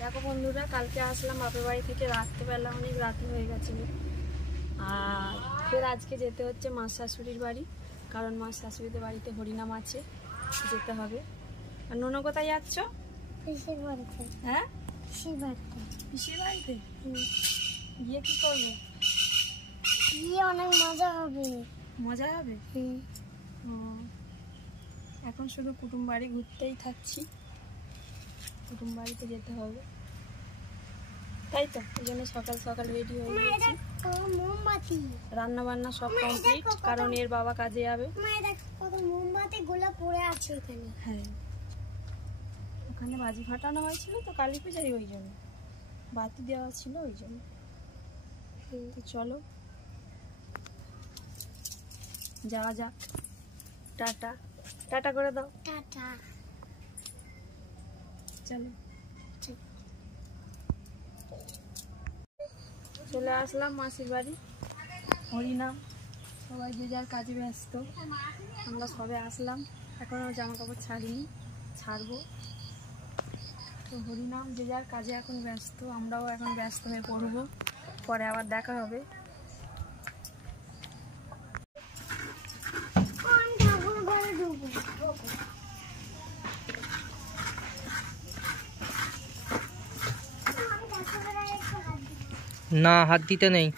দেখো বন্ধুরা, কালকে আসলাম বাপের বাড়ি থেকে রাত্রেবেলা, অনেক রাত্রি হয়ে গেছিল। আর ফের আজকে যেতে হচ্ছে মার শাশুড়ির বাড়ি, কারণ মার শাশুড়িদের বাড়িতে হরিনাম আছে, যেতে হবে। আর নোনো কোথায় যাচ্ছ? পিসির বাড়িতে। হ্যাঁ, পিসির বাড়িতে। পিসির বাড়িতে গিয়ে কি করবে? গিয়ে অনেক মজা হবে। মজা হবে? এখন শুধু কুটুম বাড়ি ঘুরতেই থাকছি, কুটুম বাড়িতে যেতে হবে, তাই তো এই জন্য সকাল সকাল রেডি হয়ে গেছি। মোমবাতি রান্না বান্না সব কমপ্লিট, কারণ এর বাবা কাজে যাবে। কত মোমবাতি গুলো পড়ে আছে এখানে। হ্যাঁ, ওখানে বাজি ফাটানো হয়েছিল তো কালী পূজায়, ওই জন্য বাতি দেওয়া ছিল, ওই জন্য। তো চলো যাওয়া যাক। টাটা টাটা করে দাও। টাটা। চলো, চলে আসলাম মাসির বাড়ি, হরিনাম, সবাই যে যার কাজে ব্যস্ত। আমরা সবে আসলাম, এখনও জামা কাপড় ছাড়িনি, ছাড়বো। তো হরিনাম যে যার কাজে এখন ব্যস্ত, আমরাও এখন ব্যস্ত হয়ে পড়বো, পরে আবার দেখা হবে। না, হাত দিতে নেই।